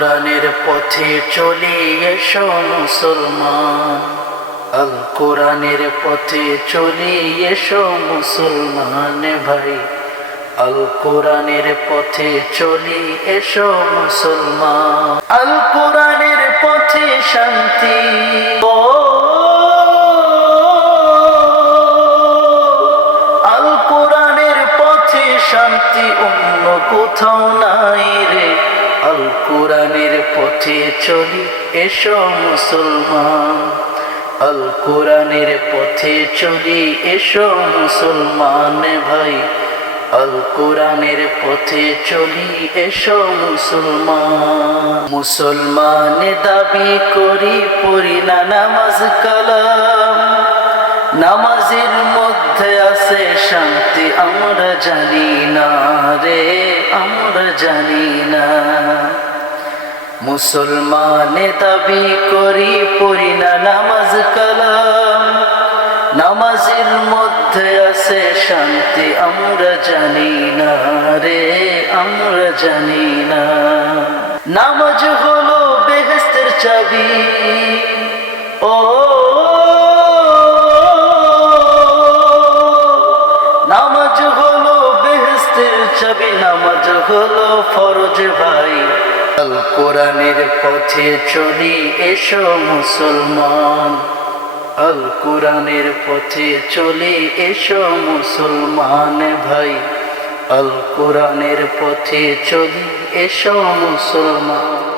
কোরআনের পথে চলি এসো মুসলমান। আল কোরআনের পথে চলি এসো মুসলমান ভাই। আল কোরআনের পথে চলি এসো মুসলমান। আল কোরআনের পথে শান্তি ও আল কোরআনের পথে শান্তি অন্য কোথাও নাই। কোরআনের পথে চলি, এসো মুসলমান। আল কোরআনের পথে চলি, এসো মুসলমান ভাই। আল কোরআনের পথে চলি, এসো মুসলমান। মুসলমান দাবি করি, পড়ি না নামাজ কালাম। নামাজের মধ্যে আছে শান্তি, আমরা জানি না রে, আমরা জানি না। মুসলমানে দাবি করি, পড়ি না নামাজ কালাম। নামাজের মধ্যে আছে শান্তি, আমরা জানি না রে, আমরা জানি না। নামাজ হলো বেহেস্তের চাবি। ও, নামাজ হলো বেহেস্তের চাবি, নামাজ হলো ফরজ ভাই আল কোরআনের পথে চলি এসো মুসলমান। আল কোরআনের পথে চলি এসো মুসলমান ভাই। আল কোরআনের পথে চলি এসো মুসলমান।